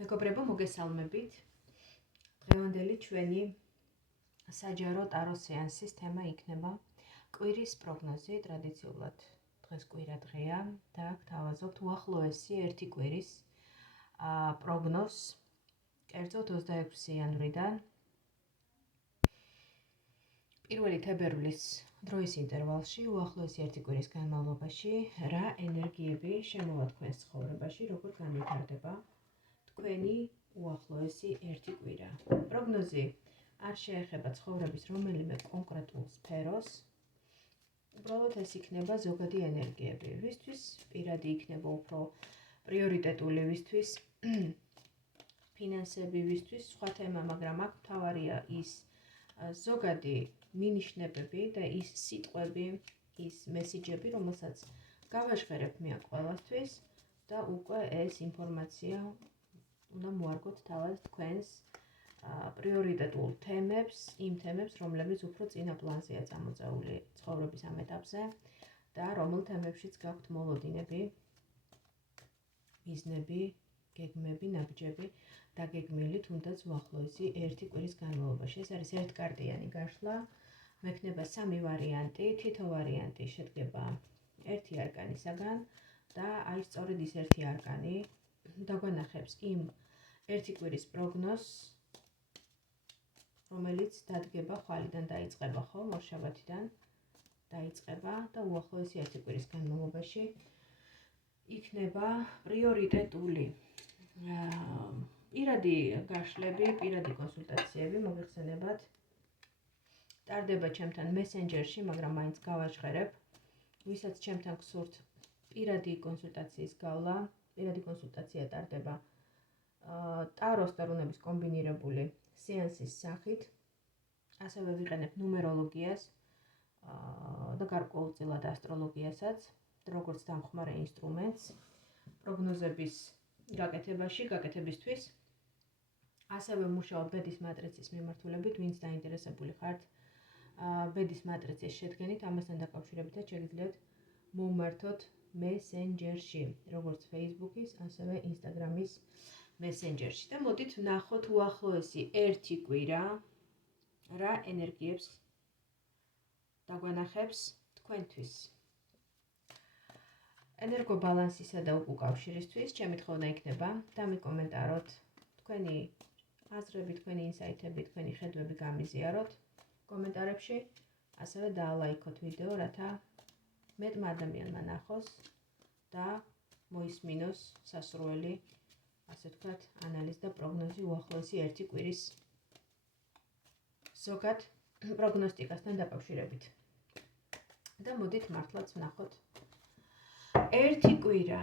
მეგობრებო, მოგესალმებით. დღევანდელი ჩვენი საჯარო ტარო სეანსის თემა იქნება კვირის პროგნოზი. ტრადიციულად დღეს კვირა დღეა და გთავაზობთ უახლოესი ერთი კვირის პროგნოზს. კერძოდ 26 იანვრიდან 1 თებერვლის დროის ინტერვალში უახლოესი ერთი კვირის განმავლობაში რა ენერგიები შემოვა თქვენს ცხოვრებაში, როგორ განვითარდება თქვენი უახლოესი ერთი კვირა. პროგნოზი არ შეეხება ცხოვრების რომელიმე კონკრეტულ სფეროს. უბრალოდ ეს იქნება ზოგადი ენერგიები, ვისთვის პირადი იქნება უფრო პრიორიტეტული, ვისთვის ფინანსები, ვისთვის სხვა თემა, მაგრამ აქ მთავარია ის ზოგადი მინიშნებები და ის სიტყვები, ის მესიჯები, რომელსაც გავაჟღერებ მე ყველასთვის და უკვე ეს ინფორმაცია უნდა მოარგოთ თავად თქვენს პრიორიტეტულ თემებს, იმ თემებს, რომლებიც უფრო წინა პლანზეა წამოწეული ცხოვრების ამ ეტაპზე და რომელ თემებშიც გაქვთ მოლოდინები, მიზნები, გეგმები, ნაბიჯები დაგეგმილი თუნდაც უახლოესი ერთი კვირის განმავლობაში. ეს არის ერთკარტიანი გაშლა, მექნება 3 ვარიანტი, თითო ვარიანტი შედგება ერთი არკანისაგან და აი სწორედ ის ერთი არკანი დაგვანახებს იმ ერთი კვირის პროგნოზს, რომელიც დადგება ხვალიდან დაიწყება, ხო, მორშაბათიდან დაიწყება და უახლოესი ერთი კვირის განმავლობაში იქნება პრიორიტეტული. პირადი გაშლები, პირადი კონსულტაციები მოგეხსენებათ. ტარდება ჩემთან მესენჯერში, მაგრამ მაინც გავაჟღერებ, ვისაც ჩემთან გსურთ პირადი კონსულტაციის გავლა, პირადი კონსულტაცია ტარდება ტაროს და რუნების კომბინირებული სეანსის სახით. ასევე ვიყენებ ნუმეროლოგიას და გარკვეულწილად ასტროლოგიასაც, როგორც დამხმარე ინსტრუმენტს პროგნოზების გაკეთებისთვის. ასევე მუშაობ ბედის მატრიცის მიმართულებით, ვინც დაინტერესებული ხართ ბედის მატრიცის შედგენით, ამასთან დაკავშირებითაც შეგიძლიათ მომმართოთ მესენჯერში, როგორც Facebook-ის, ასევე Instagram-ის მესენჯერში. და მოდით ვნახოთ უახლოესი ერთი კვირა რა ენერგიებს დაგვანახებს თქვენთვის. ენერგობალანსისა და უკავშირისთვის ჩემი თხოვნა იქნება დამიკომენტაროთ თქვენი აზრები, თქვენი ინსაიტები, თქვენი ხედვები გამიზიაროთ კომენტარებში, ასევე დაალაიქოთ ვიდეო, რათა მეტმა ადამიანმა ნახოს და მოისმინოს სასურველი, ასე ვთქვათ, ანალიზი და პროგნოზი უახლოესი ერთი კვირის ზოგად პროგნოსტიკასთან დაკავშირებით. და მოდით მართლაც ვნახოთ ერთი კვირა.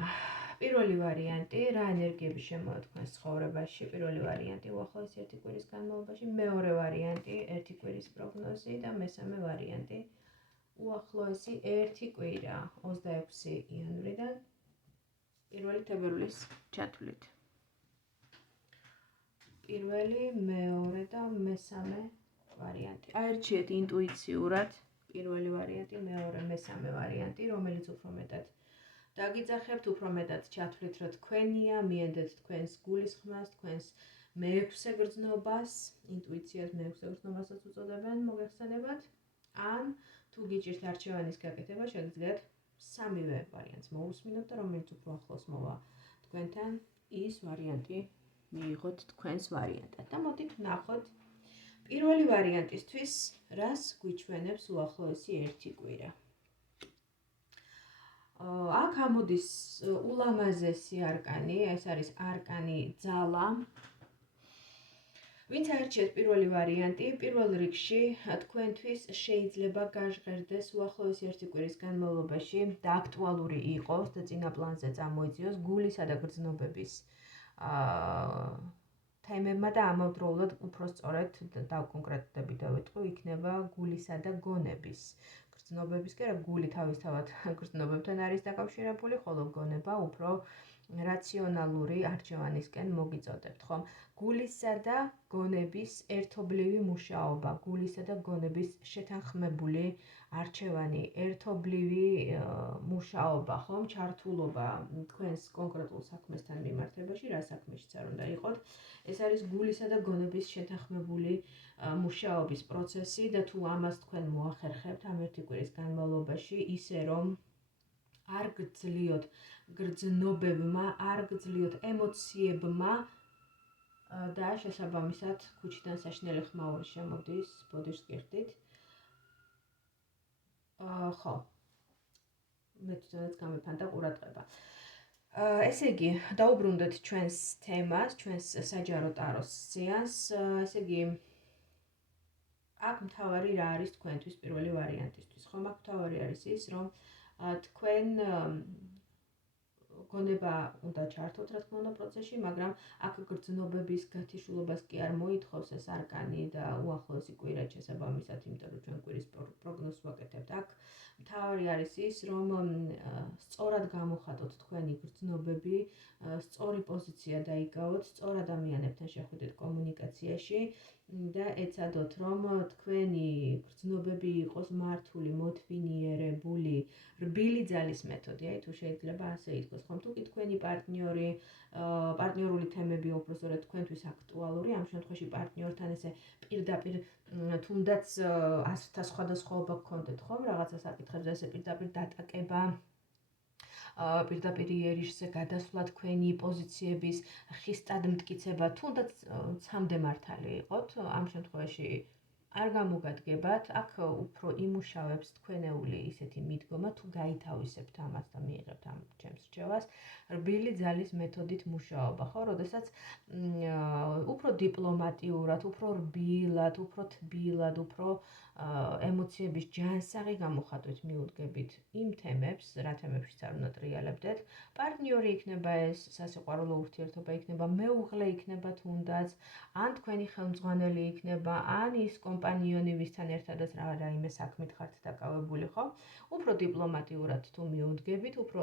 პირველი ვარიანტი, რა ენერგიები შემოვა თქვენს ცხოვრებაში, პირველი ვარიანტი უახლოესი ერთი კვირის განმავლობაში, მეორე ვარიანტი ერთი კვირის პროგნოზი და მესამე ვარიანტი უახლოესი ერთი კვირა 26 იანვრიდან 1 თებერვლის ჩათვლით. პირველი, მეორე და მესამე ვარიანტი. აერჩიეთ ინტუიციურად პირველი ვარიანტი, მეორე, მესამე ვარიანტი, რომელიც უფრო მეტად დაგიძახებთ, უფრო მეტად ჩათვლით, რომ თქვენია, მიენდეთ თქვენს გულისხმას, თქვენს მეექვსე გრძნობას, ინტუიციას მეექვსე გრძნობასაც უწოდებენ, მოგეხსენებათ. ან თუ გიჭირთ არჩევანის გაკეთება, შეგიძლიათ სამივე ვარიანტს მოусმინოთ და რომელიც უფრო ახლოს მოვა თქვენთან, ის ვარიანტი მიიღოთ თქვენს ვარიანტად. და მოდით ვნახოთ პირველი ვარიანტისთვის რას გვიჩვენებს უახლოესი ერთი კვირა. აქ ამოდის ულამაზესი არკანი, ეს არის არკანი ძალა. ვინც აერჩიეთ პირველი ვარიანტი, პირველ რიგში თქვენთვის შეიძლება გაჟღერდეს უახლოესი ერთი კვირის განმავლობაში და აქტუალური იყოს და წინა პლანზე წამოიძიოს გულისა და გრძნობების თემებმა და ამავდროულად უფრო სწორედ დავკონკრეტდები დავიტყვი, იქნება გულისა და გონების გრძნობების, კი არა, გული თავისთავად გრძნობებთან არის დაკავშირებული, ხოლო გონება უფრო რაციონალური არჩევანისკენ მოგიწოდებთ, ხომ? გულისა და გონების ერთობლივი მუშაობა, გულისა და გონების შეთანხმებული არჩევანი, ერთობლივი მუშაობა, ხომ? ჩართულობა თქვენს კონკრეტულ საქმესთან მიმართებაში, რა საქმეშიც არ უნდა იყოთ. ეს არის გულისა და გონების შეთანხმებული მუშაობის პროცესი და თუ ამას თქვენ მოახერხებთ ამ ერთი კვირის განმავლობაში, ისე რომ არ გძლიოთ გრძნობებმა, არ გძლიოთ ემოციებმა და შესაბამისად ქუჩიდან საშინელი ხმაური შემოდის, ბოდიშს გიხდით. ხო. მე თვითონაც გამიფანტა ყურადღება. ესე იგი, დაუბრუნდეთ ჩვენს თემას, ჩვენს საჯარო ტაროს სეანს. ესე იგი, აქ მთავარი რა არის თქვენთვის პირველი ვარიანტისთვის, ხომ? აქ მთავარი არის ის, რომ თქვენ გონება უნდა ჩართოთ რა თქმა უნდა პროცესში, მაგრამ აქ გრძნობების გათიშულობას კი არ მოითხოვს ეს არკანი და უახლოესი კვირა შესაბამისად, იმიტომ რომ ჩვენ კვირის პროგნოზს ვაკეთებთ. აქ მთავარი არის ის, რომ სწორად გამოხატოთ თქვენი გრძნობები, სწორი პოზიცია დაიკავოთ, სწორ ადამიანებთან შეხვიდეთ კომუნიკაციაში და ეცადოთ, რომ თქვენი გრძნობები იყოს მართული, მოთვინიერებული, რბილი ძალის მეთოდი, აი თუ შეიძლება ასე ითქვას, ხომ? თუ კი თქვენი პარტნიორული თემები უბრალოდ თქვენთვის აქტუალური, ამ შემთხვევაში პარტნიორთან ესე პირდაპირ თუნდაც ასთა სხვადასხვაობა გქონდეთ, ხომ? რაღაცა საკითხებზე ესე პირდაპირ დატაკება, პირდაპირ იერიშზე გადასვლა თქვენი პოზიციების ხისტად მტკიცება, თუნდაც ცამდე მართალი იყოთ, ამ შემთხვევაში არ გამოგადგებათ, აქ უფრო იმუშავებს თქვენეული ისეთი მიდგომა, თუ გაითავისებთ ამას და მიიღებთ ამ ჩემს რჩევას, რბილი ძალის მეთოდით მუშაობა, ხო? როდესაც უფრო დიპლომატიურად, უფრო რბილად, უფრო თბილად, უფრო ემოციების ჯანსაღი გამოხატვით მიუდგებით იმ თემებს, რა თემებშიც არ უნდა ტრიალებდეთ. პარტნიორი იქნება ეს, სასიყვარულო ურთიერთობა იქნება, მეუღლე იქნება თუნდაც, ან თქვენი ხელმძღვანელი იქნება, ან ის კომპანიონი, ვისთან ერთადაც რაიმე საქმით ხართ დაკავებული, ხო? უფრო დიპლომატიურად თუ მიუდგებით, უფრო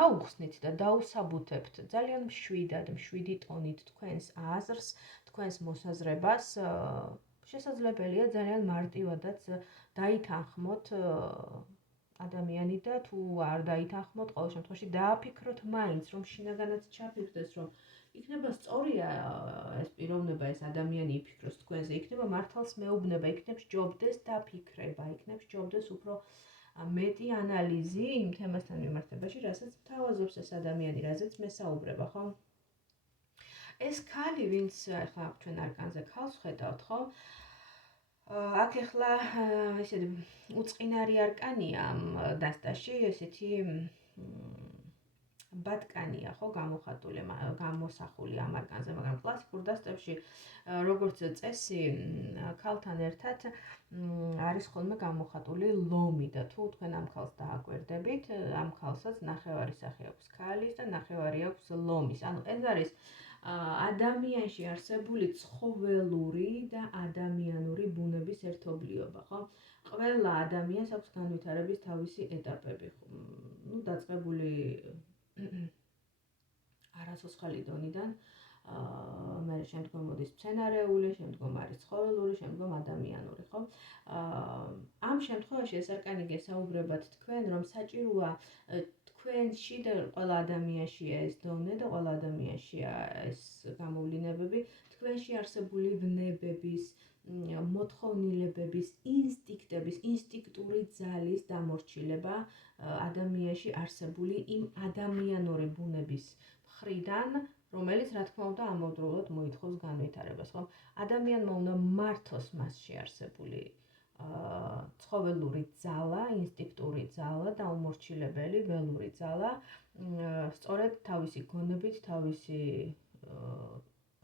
აუხსნით და დაუსაბუთებთ ძალიან მშვიდი ტონით თქვენს აზრს, თქვენს მოსაზრებას, შესაძლებელია ძალიან მარტივადაც დაითანხმოთ ადამიანი და თუ არ დაითანხმოთ, ყოველ შემთხვევაში დააფიქროთ მაინც, რომ შინაგანაც ჩაფიქრდეს, რომ იქნება სწორია ეს პიროვნება, ეს ადამიანი იფიქროს თქვენზე, იქნება მართალს მეუბნება, იქნებ სჯობდეს დაფიქრება, იქნებ სჯობდეს უფრო მეტი ანალიზი იმ თემასთან მიმართებაში, რასაც თავაზობს ეს ადამიანი, რაზეც მესაუბრება, ხო? ეს ქალი, ვინც ახლა ჩვენ არკანზე ქალს ხედავთ, ხო? აქ ახლა ესეთი უწყინარი არკანია ამ დასტაში, ესეთი ბატკანია, ხო, გამოხატული, გამოსახული ამ არკანზე, მაგრამ კლასიკურ დასტებში, როგორც წესი, ქალთან ერთად არის ხოლმე გამოხატული ლომი და თუ თქვენ ამ ქალს დააკვირდებით, ამ ქალსაც ნახევარი სახე აქვს ქალის და ნახევარი აქვს ლომის. ანუ ეს არის ადამიანში არსებული ცხოველური და ადამიანური ბუნების ერთობლიობა, ხო? ყველა ადამიანს აქვს განვითარების თავისი ეტაპები, ну, დაწყებული არასოცხალი დონიდან, მე შემდგომ მოდის მცენარეული, შემდგომ არის ცხოველური, შემდგომ ადამიანური, ხო? ამ შემთხვევაში ეს არკანი გესაუბრებათ თქვენ, რომ საჭიროა თქვენში და ყველა ადამიანშია ეს დონე და ყველა ადამიანშია ეს გამოვლინებები, თქვენში არსებული ვნებების, მოთხოვნილებების, ინსტინქტების, ინსტინქტური ძალის დამორჩილება ადამიანში არსებული იმ ადამიანური ბუნების მხრიდან, რომელიც რა თქმა უნდა ამავდროულად მოითხოვს განვითარებას, ხო? ადამიანმა უნდა მართოს მასში არსებული ცხოველური ძალა, ინსტინქტური ძალა, დაუმორჩილებელი ველური ძალა, სწორედ თავისი გონებით, თავისი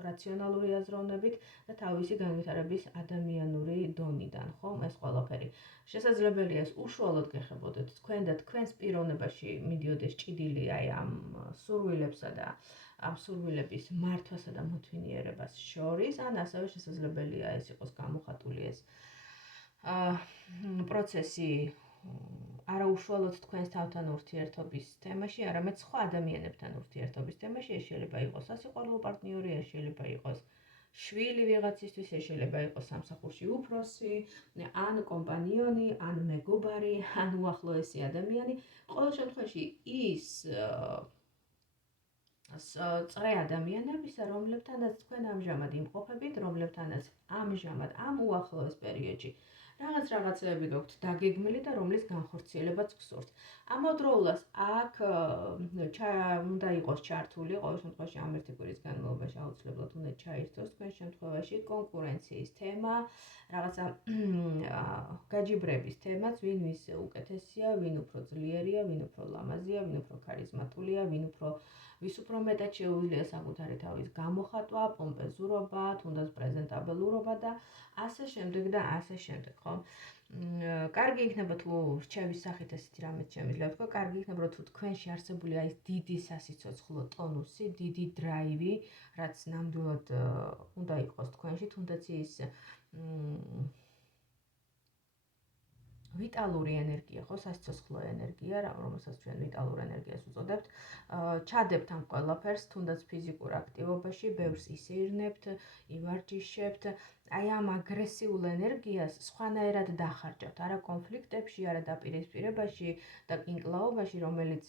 რაციონალური აზროვნებით და თავისი განვითარების ადამიანური დონიდან, ხო? ეს ყველაფერი. შესაძლებელია ეს უშუალოდ გეხებოდეთ თქვენ და თქვენს პიროვნებაში მიდიოდეს ჭიდილი აი ამ სურვილებსა და ამ სურვილების მართვასა და მოთვინიერებას შორის, ან ასევე შესაძლებელია ეს იყოს გამოხატული ეს პროცესი არა უშუალოდ თქვენს თავთან ურთიერთობის თემაში, არამედ სხვა ადამიანებთან ურთიერთობის თემაში. ეს შეიძლება იყოს სასიყვარულო პარტნიორი, ეს შეიძლება იყოს შვილი ვიღაცისთვის, ეს შეიძლება იყოს სამსახურში უფროსი, ან კომპანიონი, ან მეგობარი, ან უახლოესი ადამიანი. ყოველ შემთხვევაში ის წრე ადამიანებისა, რომლებთანაც თქვენ ამჟამად იმყოფებით, რომლებთანაც ამჟამად ამ უახლოეს პერიოდში რაღაცეები გაქვთ დაგეგმილი და რომლის განხორციელებაც გსურთ. ამავდროულად აქ უნდა იყოს ჩართული, ყოველ შემთხვევაში ამ ერთი კვირის განმავლობაში აუცილებლად უნდა ჩაირთოს თქვენ შემთხვევაში კონკურენციის თემა, რაღაცა გაჯიბრების თემაც, ვინ ვისე უკეთესია, ვინ უფრო ძლიერია, ვინ უფრო ლამაზია, ვინ უფრო ქარიზმატულია, ვის უფრო მეტად შეუძლია საკუთარი თავის გამოხატვა, პომპეზურობა, თუნდაც პრეზენტაბელურობა და ასე შემდეგ და ასე შემდეგ, ხო? კარგი იქნება თუ რჩევის სახით ესეთი რამეც შემიძლია ვთქვა, კარგი იქნება თუ თქვენში არსებული აი ეს დიდი სასიცოცხლო ტონუსი, დიდი დრაივი, რაც ნამდვილად უნდა იყოს თქვენში, თუნდაც ის ვიტალური ენერგია, ხო, სასიცოცხლო ენერგია, რომელსაც ჩვენ ვიტალურ ენერგიას ვუწოდებთ, ჩადებთ ამ ყველაფერს, თუნდაც ფიზიკურ აქტივობაში, ბევრს ისეირნებთ, ივარჯიშებთ, აი ამ აგრესიულ ენერგიას სხვანაირად დახარჯავთ, არა კონფლიქტებში, არა დაპირისპირებაში და კინკლაობაში, რომელიც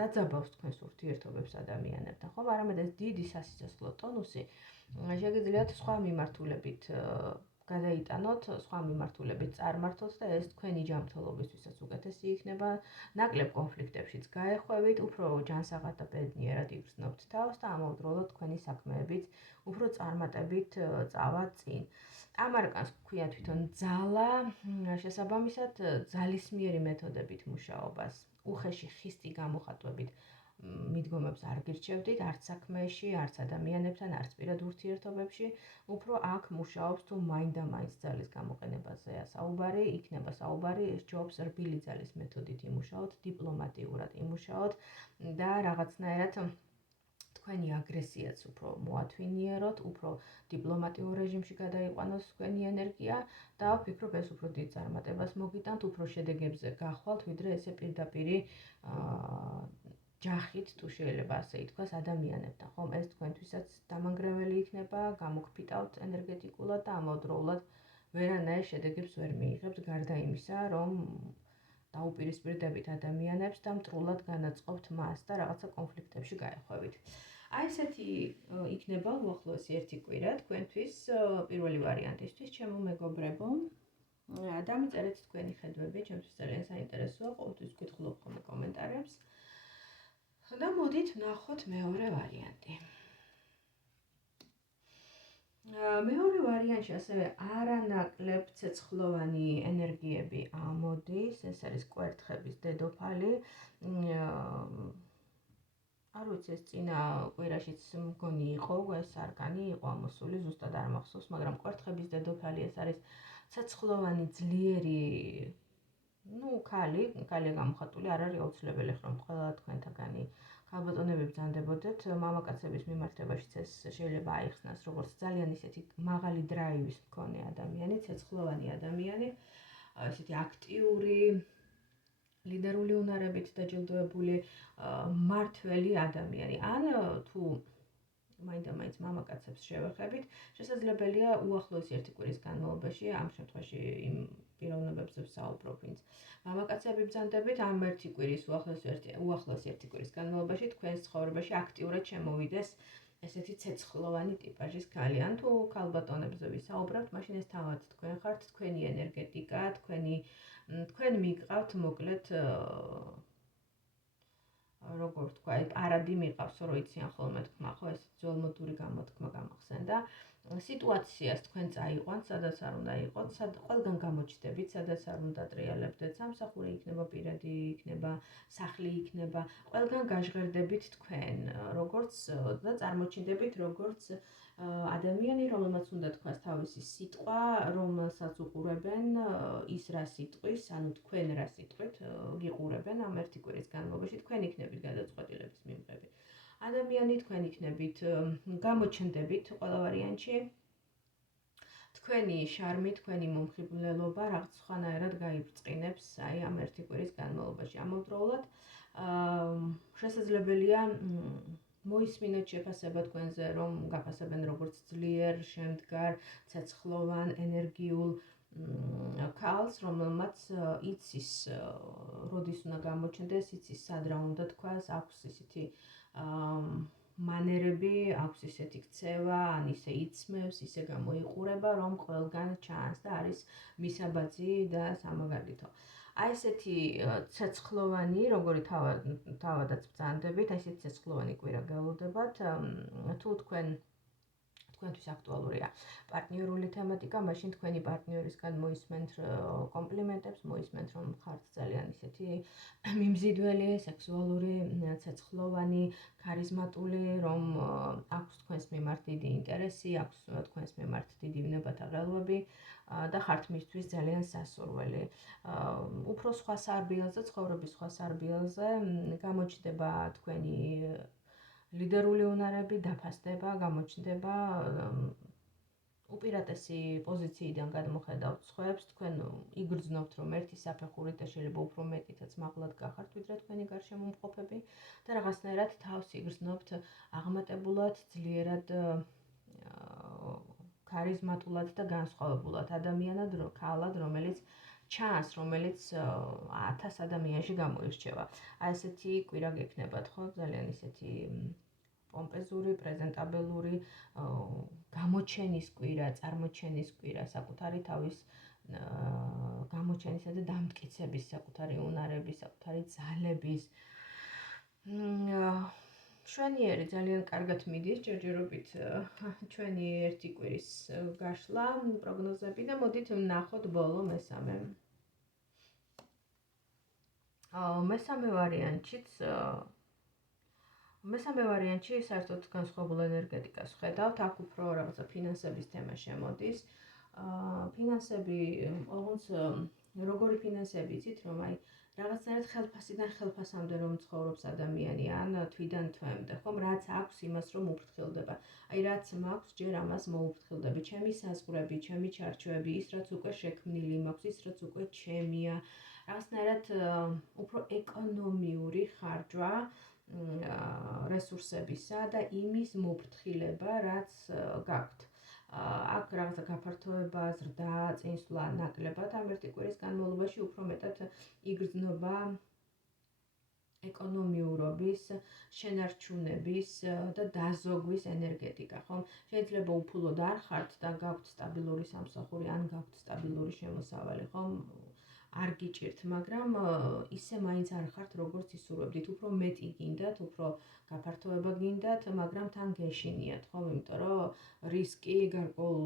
დაძაბავს თქვენს ურთიერთობებს ადამიანებთან, ხო, არამედ ეს დიდი სასიცოცხლო ტონუსი შეგიძლიათ სხვა მიმართულებით გადაიტანოთ, სხვა მიმართულებით წარმართოთ და ეს თქვენი ჯანმრთელობისთვისაც უკეთესი იქნება, ნაკლებ კონფლიქტებშიც გაეხვევით, უფრო ჯანსაღად და ბედნიერად იგრძნობთ თავს და ამავდროულად თქვენი საქმეებიც უფრო წარმატებით წავა წინ. ამ არკანს ქვია თვითონ ძალა, შესაბამისად ძალისმიერი მეთოდებით მუშაობას, უხეში ხისტი გამოხატვებით მიდგომებს არ გირჩევდით, არც საქმეში, არც ადამიანებთან, არც პირად ურთიერთობებში, უფრო აქ მუშაობს თუ მაინდა-მაინც ძალის გამოყენებაზეა საუბარი, იქნება საუბარი, სჯობს რბილი ძალის მეთოდით იმუშაოთ, დიპლომატიურად იმუშაოთ და რაღაცნაირად თქვენი აგრესიაც უფრო მოათვინიეროთ, უფრო დიპლომატიურ რეჟიმში გადაიყვანოს თქვენი ენერგია და ვფიქრობ ეს უფრო დიდ წარმატებას მოგიტანთ, უფრო შედეგებზე გახვალთ, ვიდრე ესე პირდაპირი ჯახით თუ შეიძლება ასე ითქვას ადამიანებთან, ხომ? ეს თქვენთვისაც დამანგრეველი იქნება, გამოგფიტავთ ენერგეტიკულად და ამავდროულად ვერანაირ შედეგებს ვერ მიიღებთ, გარდა იმისა, რომ დაუპირისპირდებით ადამიანებს და მტრულად განაწყობთ მას და რაღაცა კონფლიქტებში გაეხვევით. აი ესეთი იქნება უახლოესი ერთი კვირა თქვენთვის პირველი ვარიანტისთვის, ჩემო მეგობრებო. დამიწერეთ თქვენი ხედვები, ჩემთვის ძალიან საინტერესოა, ყოველთვის ვკითხულობ ხოლმე კომენტარებს. და მოდით ვნახოთ მეორე ვარიანტი. მეორე ვარიანტში ასევე არანაკლებ ცეცხლოვანი ენერგიები ამოდის, ეს არის კვერთხების დედოფალი. არ ვიცი, ეს წინა კვირაშიც მგონი იყო, ეს არკანი იყო ამოსული, ზუსტად არ მახსოვს, მაგრამ კვერთხების დედოფალი ეს არის ცეცხლოვანი, ძლიერი, ქალია გამოხატული, არ არის აუცილებელი ხომ ყველა თქვენთაგანი ქალბატონები ბრძანდებოდეთ, მამაკაცების მიმართებაშიც ეს შეიძლება აიხსნას, როგორც ძალიან ისეთი მაღალი დრაივის მქონე ადამიანი, ცეცხლოვანი ადამიანი, ესეთი აქტიური, ლიდერული უნარებით დაჯილდოებული, მმართველი ადამიანი. ან თუ მაინდა-მაინც მამაკაცებს შევეხებით, შესაძლებელია უახლოესი ერთი კვირის განმავლობაში, ამ შემთხვევაში იმ პიროვნებებზე ვსაუბრობ, ვინც მამაკაცები ბრძანდებით, ამ ერთი კვირის უახლოესი ერთი კვირის განმავლობაში თქვენს ცხოვრებაში აქტიურად შემოვიდეს ესეთი ცეცხლოვანი ტიპაჟის ქალი. ან თუ ქალბატონებზე ვისაუბრებთ, მაშინ ეს თავად თქვენ ხართ, თქვენი ენერგეტიკა, თქვენ მიყავთ, მოკლედ როგორ ვთქვა, პარადი მიყავს, რომ იციან ხოლმე თქმა, ხო, ეს ძველმოდური გამოთქმა გამახსენდა. სიტუაციას თქვენ წაიყვანთ, სადაც არ უნდა იყოთ, ყველგან გამოჩნდებით, სადაც არ უნდა ტრიალებდეთ, სამსახური იქნება, პირადი იქნება, სახლი იქნება, ყველგან გაჟღერდებით თქვენ, როგორც და წარმოჩნდებით, როგორც ადამიანი, რომელმაც უნდა თქვას თავისი სიტყვა, რომელსაც უყურებენ ის რა სიტყვის, ანუ თქვენ რა სიტყვით გიყურებენ ამ ერთი კვირის განმავლობაში, თქვენ იქნებით გადაწყვეტილების მიღები. ადამიანი თქვენ იქნებით, გამოჩნდებით ყველა ვარიანტში. თქვენი შარმი, თქვენი მომხიბვლელობა რაღაც სხვანაირად გაიბრწყინებს აი ამ ერთი კვირის განმავლობაში. ამავდროულად შესაძლებელია მოისმინოთ შეფასება თქვენზე, რომ გაფასებენ როგორც ძლიერ, შემდგარ, ცეცხლოვან, ენერგიულ ქალს, რომელმაც იცის, როდის უნდა გამოჩნდეს, იცის სად რა უნდა თქვას, აქვს ისეთი მანერები, აქვს ისეთი ქცევა, ან ისე იცმევს, ისე გამოიყურება, რომ ყველგან ჩანს და არის მისაბაძი და სამაგალითო. აი ესეთი ცეცხლოვანი, როგორი თავადაც ბრძანდებით, აი ესეთი ცეცხლოვანი კვირა გელოდებათ, თუ თქვენთვის აქტუალურია პარტნიორული თემატიკა, მაშინ თქვენი პარტნიორისგან მოისმენთ კომპლიმენტებს, მოისმენთ, რომ ხართ ძალიან ისეთი მიმზიდველი, სექსუალური, ცეცხლოვანი, ქარიზმატული, რომ აქვს თქვენს მიმართ დიდი ინტერესი, აქვს თქვენს მიმართ დიდი ვნებათა ველვები და ხართ მისთვის ძალიან სასურველი. უფრო სხვა სარბიელზე, ცხოვრების სხვა სარბიელზე გამოჩნდება თქვენი ლიდერული უნარები, დაფასდება, გამოჩნდება უპირატესი პოზიციიდან გადმოხედავთ სხვებს, თქვენ იგრძნობთ, რომ ერთი საფეხურით და შეიძლება უფრო მეტითაც მაღლად გახართ, ვიდრე თქვენი გარშემომყოფები და რაღაცნაირად თავს იგრძნობთ აღმატებულად, ძლიერად, ქარიზმატულად და განსხვავებულად ადამიანად, ქალად, რომელიც ჩანს, რომელიც 1000 ადამიანში გამოირჩევა. აი ესეთი კვირა გექნებათ, ხო? ძალიან ისეთი პომპეზური, პრეზენტაბელური, გამოჩენის კვირა, წარმოჩენის კვირა, საკუთარი თავის გამოჩენისა და დამტკიცების, საკუთარი უნარების, საკუთარი ძალების. ჩვენიერი ძალიან კარგად მიდის ჯერჯერობით ჩვენი ერთი კვირის გაშლა, პროგნოზები და მოდით ვნახოთ ბოლო მესამე. მესამე ვარიანტში საერთოდ განსხვავებულ ენერგეტიკას ვხედავთ, აქ უფრო რაღაცა ფინანსების თემა შემოდის. ფინანსები, ოღონდ როგორი ფინანსები იცით, რომ აი რაღაცნაირად ხელფასიდან ხელფასამდე რომ ცხოვრობს ადამიანი, ან თვიდან თვემდე, ხომ, რაც აქვს იმას რომ უფრთხილდება. აი რაც მაქვს, ჯერ ამას მოუფრთხილდები. ჩემი საზღვრები, ჩემი ჩარჩოები, ის რაც უკვე შექმნილი მაქვს, ის რაც უკვე ჩემია. რაღაცნაირად უფრო ეკონომიური ხარჯვა რესურსებისა და იმის მოფრთხილება, რაც გაქვთ. აქ რაღაცა გაფართოება, ზრდა, წინსვლა, ნაკლებად ამ ერთი კვირის განმავლობაში უფრო მეტად იგრძნობა ეკონომიურობის, შენარჩუნების და დაზოგვის ენერგეტიკა, ხომ? შეიძლება უფულოდ არ ხართ და გაქვთ სტაბილური სამსახური, ან გაქვთ სტაბილური შემოსავალი, ხომ? არ გიჭირთ, მაგრამ ისე მაინც არ ხართ, როგორც ისურვებდით, უფრო მეტი გინდათ, უფრო გაფართოება გინდათ, მაგრამ თან გეშინიათ, ხომ? იმიტომ რომ რისკი გარკვეულ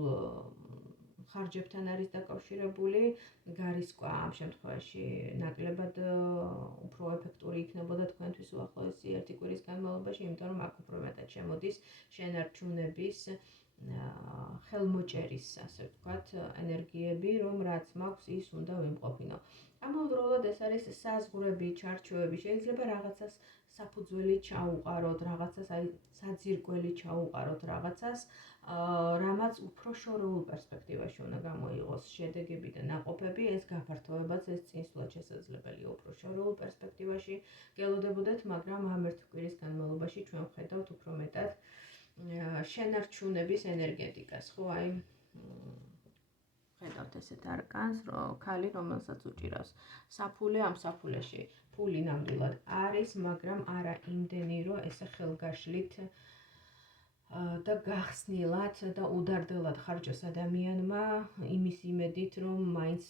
ხარჯებთან არის დაკავშირებული, გარისკვა ამ შემთხვევაში ნაკლებად უფრო ეფექტური იქნებოდა თქვენთვის უახლოესი ერთი კვირის განმავლობაში, იმიტომ რომ აქ უფრო მეტად შემოდის შენარჩუნების ხელმოჭერის, ასე ვთქვათ, ენერგიები, რომ რაც მაქვს, ის უნდა ვიმყოფინო. ამავდროულად ეს არის საზღვრები, ჩარჩოები, შეიძლება რაღაცას საფუძველი ჩაუყაროთ, რაღაცას აი საძირკველი ჩაუყაროთ რაღაცას, რამაც უფრო შორეულ პერსპექტივაში უნდა გამოიღოს შედეგები და ნაყოფები, ეს გაფართოებაც, ეს წინსვლა შესაძლებელია უფრო შორეულ პერსპექტივაში გელოდებოდეთ, მაგრამ ამ ერთ კვირის განმავლობაში ჩვენ ვხედავთ უფრო მეტად შენარჩუნების ენერგეტიკას, ხო, აი ხედავთ ესეთ არკანს, რომ ქალი, რომელსაც უჭირავს საფულე, ამ საფულეში ფული ნამდვილად არის, მაგრამ არა იმდენი, რომ ესე ხელგაშლით და გახსნილად და უდარდელად ხარჯოს ადამიანმა იმის იმედით, რომ მაინც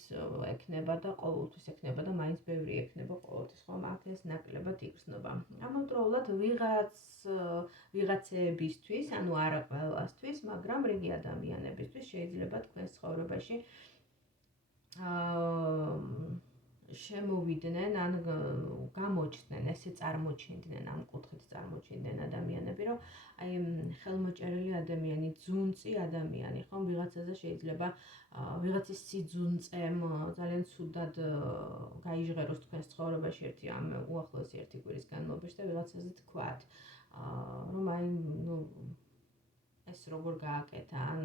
ექნება და ყოველთვის ექნება და მაინც ბევრი ექნება ყოველთვის, ხომ? აქ ეს ნაკლებად იგრძნობა. ამავდროულად ვიღაცეებისთვის, ანუ არა ყველასთვის, მაგრამ რიგი ადამიანებისთვის შეიძლება თქვენს ცხოვრებაში შემოვიდნენ, ან გამოჩნდნენ, ესე წარმოჩინდნენ, ამ კუთხით წარმოჩინდნენ ადამიანები, რომ აი ხელმოჭერილი ადამიანი, ძუნწი ადამიანი, ხომ, ვიღაცაზე შეიძლება ვიღაცის სიძუნწემ ძალიან ცუდად გაიჟღეროს თქვენს ცხოვრებაში ერთი ამ უახლოესი ერთი კვირის განმავლობაში და ვიღაცაზე თქვათ, რომ აი, ეს როგორ გააკეთა, ან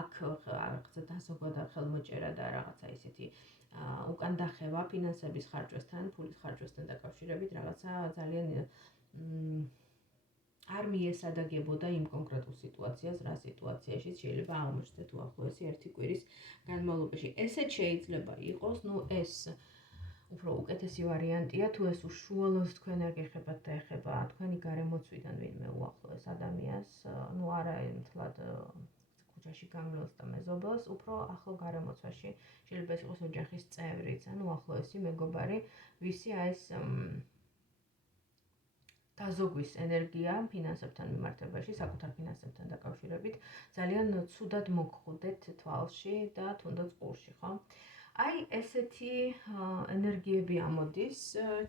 აქ რაღაცა დასოგვა და ხელმოჭერა და რაღაცა ისეთი უკან დახევა ფინანსების ხარჯვასთან, ფულის ხარჯვასთან დაკავშირებით რაღაცა ძალიან არ მიესადაგებოდა იმ კონკრეტულ სიტუაციას, რა სიტუაციაში შეიძლება აღმოჩნდეთ უახლოესი ერთი კვირის განმავლობაში. ესეც შეიძლება იყოს, ეს უფრო უკეთესი ვარიანტია, თუ ეს უშუალოდ თქვენ არ გეხებათ და ეხება თქვენი გარემოცვიდან ვინმე უახლოეს ადამიანს, არა მთლად ქუჩაში გამლოს და მეზობელს, უფრო ახლო გარემოცვაში შეიძლება ეს იყოს ოჯახის წევრიც, ან უახლოესი მეგობარი, ვისი ეს დაზოგვის ენერგია ფინანსებთან მიმართებაში, საკუთარ ფინანსებთან დაკავშირებით, ძალიან ცუდად მოგხვდეთ თვალში და თუნდაც ყურში, ხო? აი, ესეთი ენერგიები ამოდის,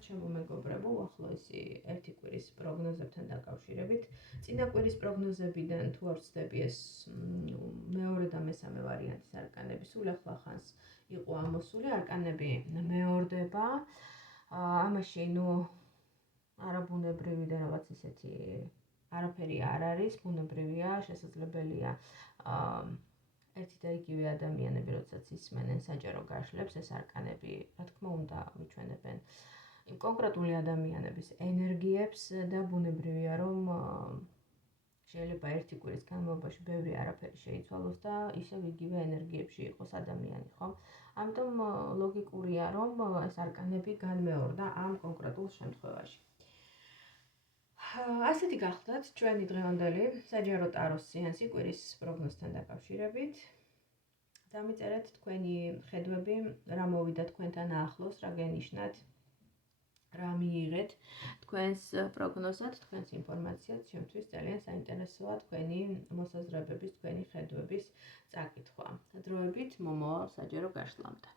ჩემო მეგობრებო, უახლოესი ერთი კვირის პროგნოზებთან დაკავშირებით. წინა კვირის პროგნოზებიდან თუ არ ვცდები, ეს მეორე და მესამე ვარიანტის არკანები სულ ახლახანს იყო ამოსული, არკანები მეორდება. ამაში, არაბუნებრივი და რაღაც ისეთი არაფერი არ არის, ბუნებრივია, შესაძლებელია ერთი და იგივე ადამიანები, როდესაც ისმენენ საჯარო გაშლებს, ეს არკანები, რა თქმა უნდა, მიჩვენებენ იმ კონკრეტული ადამიანების ენერგიებს და ბუნებრივია, რომ შეიძლება ერთი კვირის განმავლობაში ბევრი არაფერი შეიცვალოს და ისევ იგივე ენერგიებში იყოს ადამიანი, ხო? ამიტომ ლოგიკურია, რომ ეს არკანები განმეორდა ამ კონკრეტულ შემთხვევაში. ასეთი გახლდათ ჩვენი დღევანდელი საჯარო ტაროს სეანსი კვირის პროგნოზთან დაკავშირებით. დამიწერეთ თქვენი ხედვები, რა მოვიდა თქვენთან ახლოს, რა გენიშნათ, რა მიიღეთ თქვენს პროგნოზად, თქვენს ინფორმაციად, ჩემთვის ძალიან საინტერესოა თქვენი მოსაზრებების, თქვენი ხედვების წაკითხვა. დროებით მომავალ საჯარო გაშლამდე.